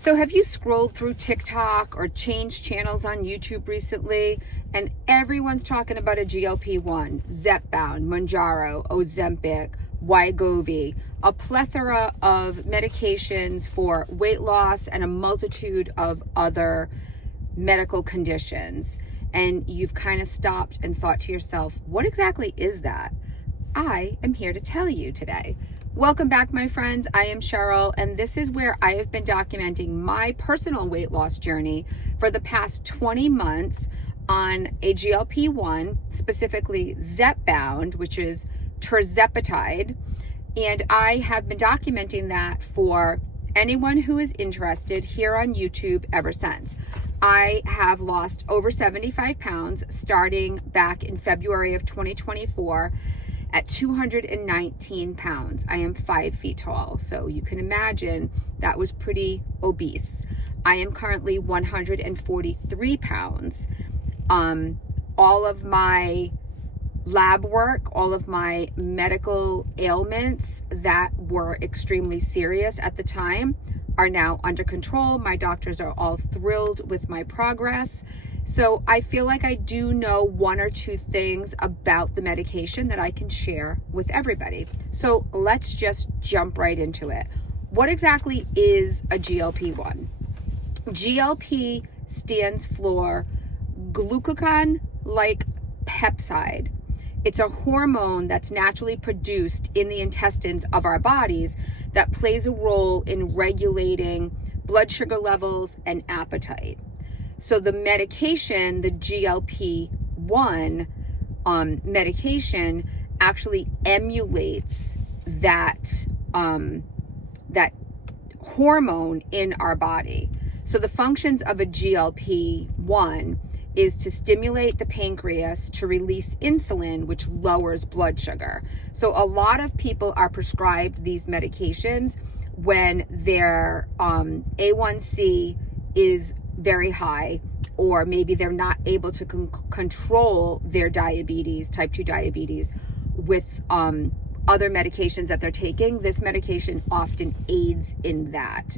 So have you scrolled through TikTok or changed channels on YouTube recently, and everyone's talking about a GLP-1, Zepbound, Mounjaro, Ozempic, Wegovy, a plethora of medications for weight loss and a multitude of other medical conditions. And you've kind of stopped and thought to yourself, what exactly is that? I am here to tell you today. Welcome back, my friends. I am Cheryl, and this is where I have been documenting my personal weight loss journey for the past 20 months on a GLP-1, specifically Zepbound, which is tirzepatide. And I have been documenting that for anyone who is interested here on YouTube ever since. I have lost over 75 pounds starting back in February of 2024 at 219 pounds. I am 5 feet tall, so you can imagine that was pretty obese. I am currently 143 pounds. All of my lab work, all of my medical ailments that were extremely serious at the time are now under control. My doctors are all thrilled with my progress. So I feel like I do know one or two things about the medication that I can share with everybody. So let's just jump right into it. What exactly is a GLP-1? GLP stands for glucagon-like peptide. It's a hormone that's naturally produced in the intestines of our bodies that plays a role in regulating blood sugar levels and appetite. So the medication, the GLP-1 medication, actually emulates that hormone in our body. So the functions of a GLP-1 is to stimulate the pancreas to release insulin, which lowers blood sugar. So a lot of people are prescribed these medications when their A1C is very high, or maybe they're not able to control their diabetes, type 2 diabetes, with other medications that they're taking. This medication often aids in that.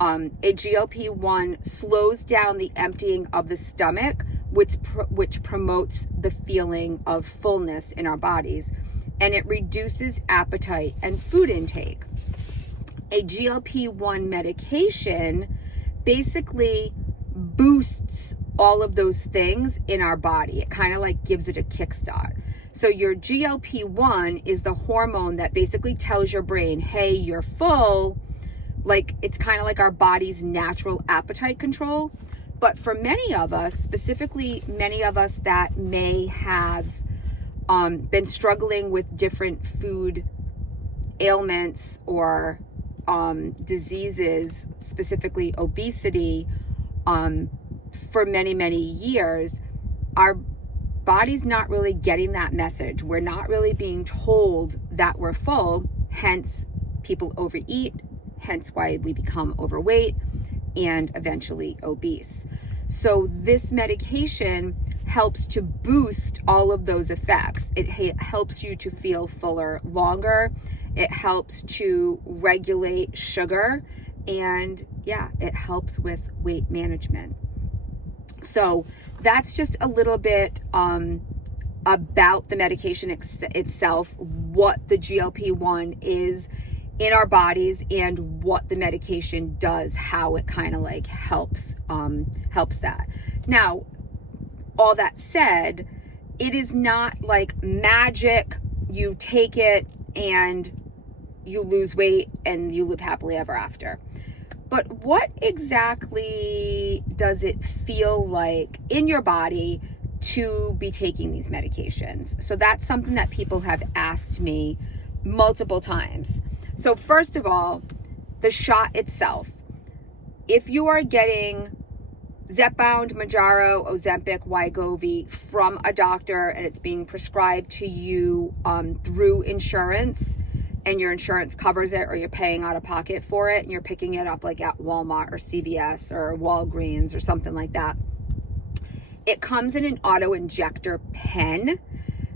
A GLP-1 slows down the emptying of the stomach, which promotes the feeling of fullness in our bodies, and it reduces appetite and food intake. A GLP-1 medication basically boosts all of those things in our body. It kind of like gives it a kickstart. So your GLP-1 is the hormone that basically tells your brain, hey, you're full. Like, it's kind of like our body's natural appetite control. But for many of us, specifically many of us that may have been struggling with different food ailments or diseases, specifically obesity, for many, many years, our body's not really getting that message. We're not really being told that we're full, hence people overeat, hence why we become overweight and eventually obese. So this medication helps to boost all of those effects. It helps you to feel fuller longer. It helps to regulate sugar, and yeah, it helps with weight management. So that's just a little bit about the medication itself, what the GLP-1 is in our bodies and what the medication does, how it kind of like helps that. Now, all that said, it is not like magic. You take it and you lose weight and you live happily ever after. But what exactly does it feel like in your body to be taking these medications? So that's something that people have asked me multiple times. So first of all, the shot itself. If you are getting Zepbound, Mounjaro, Ozempic, Wegovy from a doctor and it's being prescribed to you through insurance, and your insurance covers it, or you're paying out of pocket for it, and you're picking it up like at Walmart or CVS or Walgreens or something like that, it comes in an auto injector pen.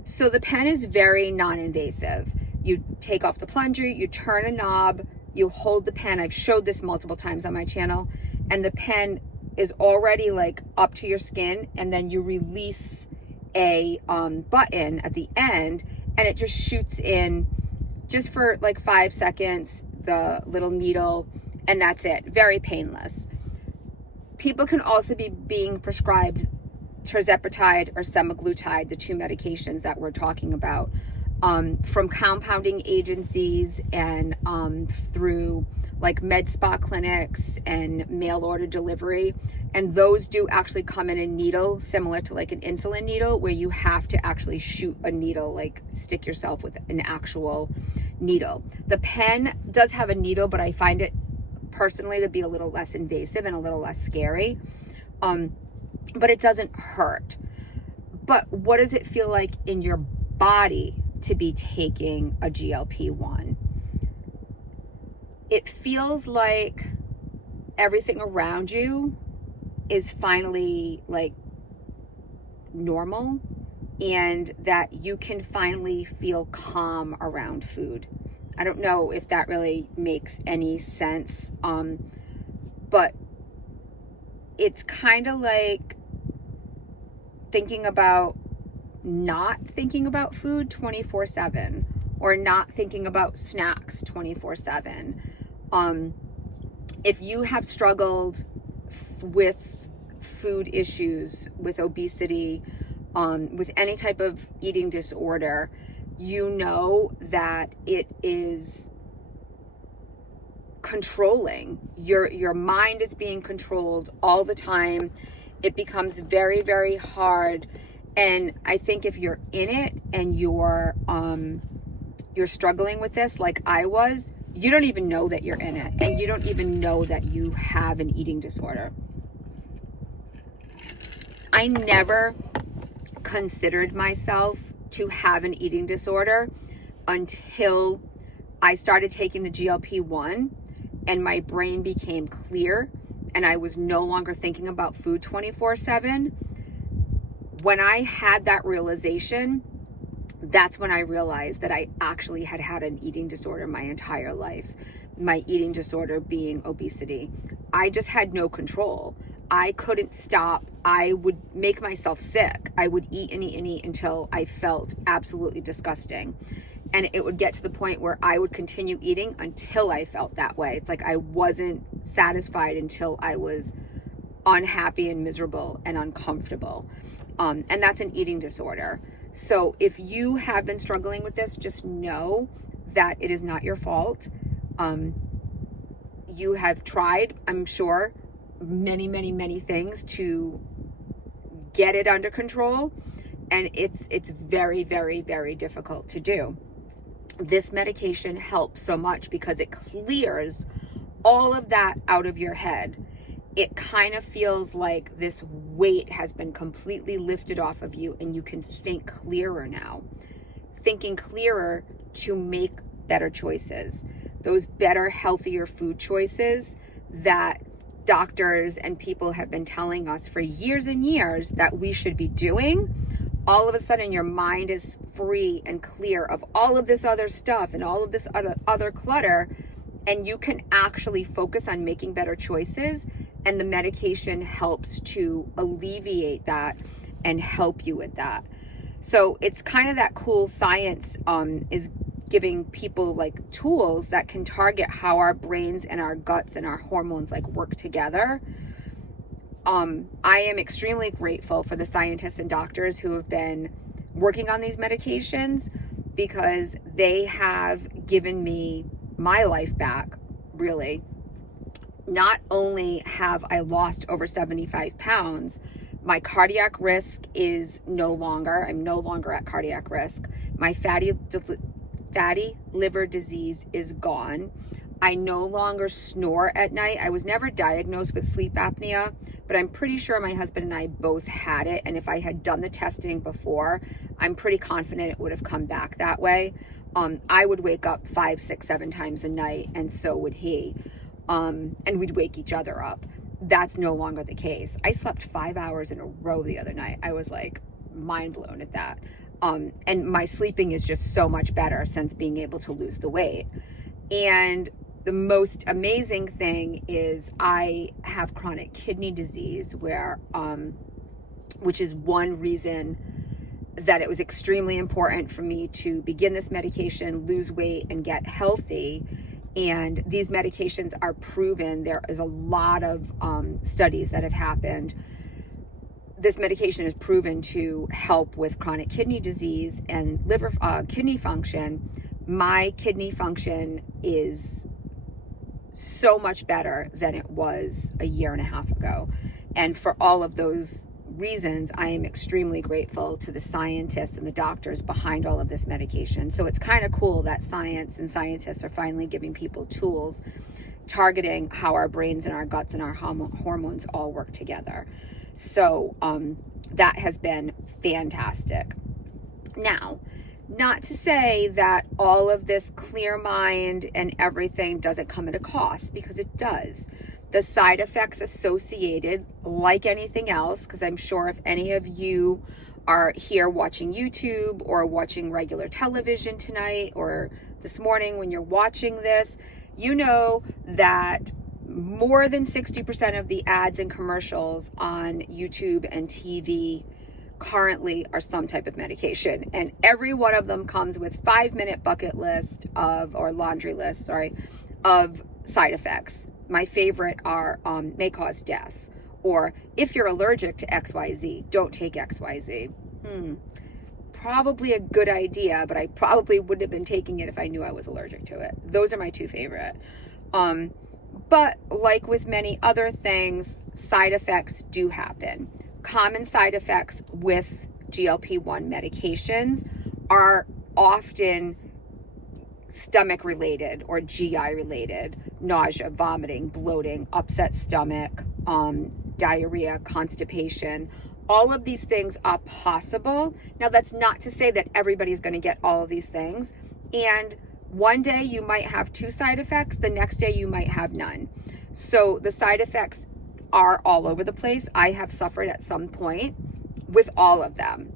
So the pen is very non-invasive. You take off the plunger, you turn a knob, you hold the pen. I've showed this multiple times on my channel, and the pen is already like up to your skin, and then you release a button at the end, and it just shoots in just for like 5 seconds, the little needle, and that's it. Very painless. People can also be being prescribed tirzepatide or semaglutide, the two medications that we're talking about, from compounding agencies and through like med spa clinics and mail order delivery. And those do actually come in a needle similar to like an insulin needle, where you have to actually shoot a needle, like stick yourself with an actual needle. The pen does have a needle, but I find it personally to be a little less invasive and a little less scary. But it doesn't hurt. But what does it feel like in your body to be taking a GLP-1? It feels like everything around you is finally like normal, and that you can finally feel calm around food. I don't know if that really makes any sense, but it's kind of like not thinking about food 24/7, or not thinking about snacks 24/7. If you have struggled with food issues, with obesity, with any type of eating disorder, you know that it is controlling. Your mind is being controlled all the time. It becomes very, very hard. And I think if you're in it and you're struggling with this like I was, you don't even know that you're in it, and you don't even know that you have an eating disorder. I never considered myself to have an eating disorder until I started taking the GLP-1 and my brain became clear and I was no longer thinking about food 24/7. When I had that realization, that's when I realized that I actually had an eating disorder my entire life. My eating disorder being obesity. I just had no control. I couldn't stop. I would make myself sick. I would eat and eat and eat until I felt absolutely disgusting. And it would get to the point where I would continue eating until I felt that way. It's like I wasn't satisfied until I was unhappy and miserable and uncomfortable. And that's an eating disorder. So if you have been struggling with this, just know that it is not your fault. You have tried, I'm sure, many, many, many things to get it under control. And it's very, very, very difficult to do. This medication helps so much because it clears all of that out of your head. It kind of feels like this weight has been completely lifted off of you, and you can think clearer now. Thinking clearer to make better choices. Those better, healthier food choices that doctors and people have been telling us for years and years that we should be doing. All of a sudden your mind is free and clear of all of this other stuff and all of this other clutter, and you can actually focus on making better choices, and the medication helps to alleviate that and help you with that. So it's kind of that cool science is giving people like tools that can target how our brains and our guts and our hormones like work together. I am extremely grateful for the scientists and doctors who have been working on these medications, because they have given me my life back, really. Not only have I lost over 75 pounds, my cardiac risk is I'm no longer at cardiac risk. My fatty liver disease is gone. I no longer snore at night. I was never diagnosed with sleep apnea, but I'm pretty sure my husband and I both had it. And if I had done the testing before, I'm pretty confident it would have come back that way. I would wake up 5, 6, 7 times a night, and so would he. And we'd wake each other up. That's no longer the case. I slept 5 hours in a row the other night. I was like mind blown at that. And my sleeping is just so much better since being able to lose the weight. And the most amazing thing is I have chronic kidney disease, which is one reason that it was extremely important for me to begin this medication, lose weight, and get healthy. And these medications are proven. There is a lot of studies that have happened. This medication is proven to help with chronic kidney disease and kidney function. My kidney function is so much better than it was a year and a half ago. And for all of those reasons, I am extremely grateful to the scientists and the doctors behind all of this medication. So it's kind of cool that science and scientists are finally giving people tools targeting how our brains and our guts and our hormones all work together. So that has been fantastic. Now, not to say that all of this clear mind and everything doesn't come at a cost, because it does. The side effects associated, like anything else, because I'm sure if any of you are here watching YouTube or watching regular television tonight or this morning when you're watching this, you know that more than 60% of the ads and commercials on YouTube and TV currently are some type of medication, and every one of them comes with 5-minute bucket list laundry list of side effects. My favorite are may cause death, or if you're allergic to XYZ, don't take XYZ. Probably a good idea, but I probably wouldn't have been taking it if I knew I was allergic to it. Those are my two favorite. But like with many other things, side effects do happen. Common side effects with GLP-1 medications are often stomach related or GI related: nausea, vomiting, bloating, upset stomach, diarrhea, constipation. All of these things are possible. Now, that's not to say that everybody's going to get all of these things. And one day you might have 2 side effects, the next day you might have none. So the side effects are all over the place. I have suffered at some point with all of them.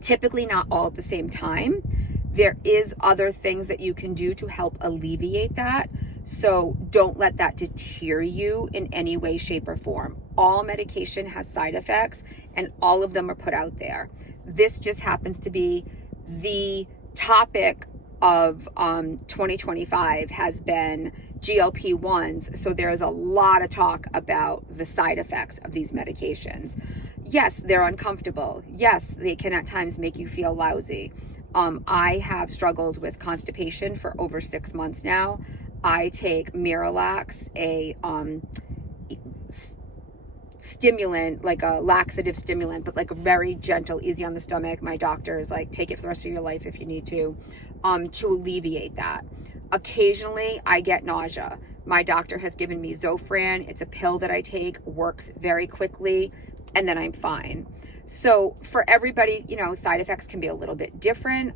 Typically not all at the same time. There is other things that you can do to help alleviate that. So don't let that deter you in any way, shape, or form. All medication has side effects, and all of them are put out there. This just happens to be the topic of 2025 has been GLP-1s. So there's a lot of talk about the side effects of these medications. Yes, they're uncomfortable. Yes, they can at times make you feel lousy. I have struggled with constipation for over 6 months now. I take Miralax, a stimulant, like a laxative stimulant, but like very gentle, easy on the stomach. My doctor is like, take it for the rest of your life if you need to alleviate that. Occasionally I get nausea. My doctor has given me Zofran. It's a pill that I take, works very quickly, and then I'm fine. So for everybody, side effects can be a little bit different.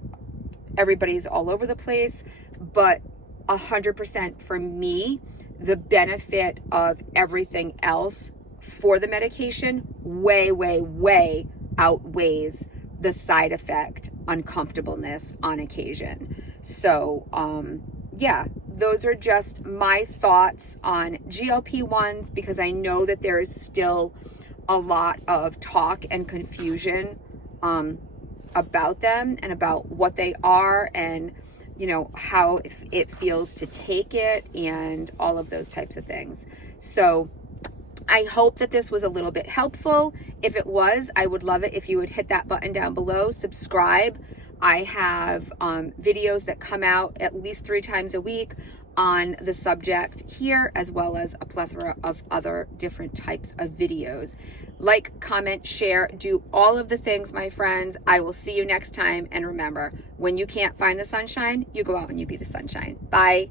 Everybody's all over the place, but 100% for me, the benefit of everything else for the medication way, way, way outweighs the side effect uncomfortableness on occasion. So, yeah, those are just my thoughts on GLP-1s, because I know that there is still a lot of talk and confusion about them and about what they are, and how it feels to take it, and all of those types of things. So I hope that this was a little bit helpful. If it was, I would love it if you would hit that button down below, subscribe. I have videos that come out at least 3 times a week on the subject here, as well as a plethora of other different types of videos. Like, comment, share, do all of the things, my friends. I will see you next time. And remember, when you can't find the sunshine, you go out and you be the sunshine. Bye.